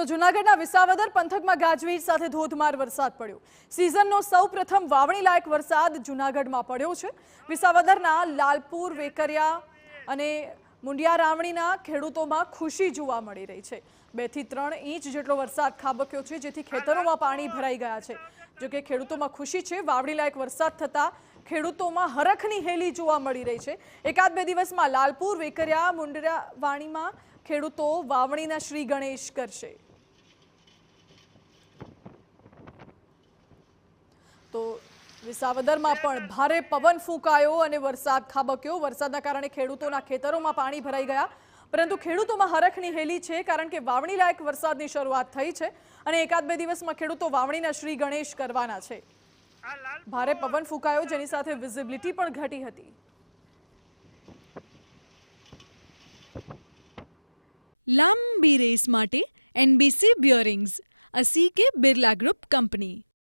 તો જૂનાગઢના વિસાવદર પંથકમાં ગાજવીજ સાથે ધોધમાર વરસાદ પડ્યો। સિઝનનો સૌપ્રથમ વાવણી લાયક વરસાદ જૂનાગઢમાં પડ્યો છે। વિસાવદરના લાલપુર, વેકરિયા અને મુંડિયા રાવણીના ખેડૂતોમાં ખુશી જોવા મળી રહી છે। 2 થી 3 ઇંચ જેટલો વરસાદ ખાબક્યો છે, જેથી ખેતરોમાં પાણી ભરાઈ ગયા છે। જો કે ખેડૂતોમાં ખુશી છે। વાવણી લાયક વરસાદ થતા ખેડૂતોમાં હરખની હેલી જોવા મળી રહી છે। એકાદ બે દિવસમાં લાલપુર, વેકરિયા, મુંડિયા વાવણીમાં ખેડૂતો વાવણીના શ્રી ગણેશ કરશે। તો વિસાવદરમાં પણ ભારે પવન ફૂંકાયો અને વરસાદ ખાબક્યો। વરસાદના કારણે ખેડૂતોના ખેતરોમાં પાણી ભરાઈ ગયા, પરંતુ ખેડૂતોમાં હરખની હેલી છે, કારણ કે વાવણી લાયક વરસાદની શરૂઆત થઈ છે અને એકાદ બે દિવસમાં ખેડૂતો વાવણીના શ્રી ગણેશ કરવાના છે। ભારે પવન ફૂંકાયો, જેની સાથે વિઝિબિલિટી પણ ઘટી હતી।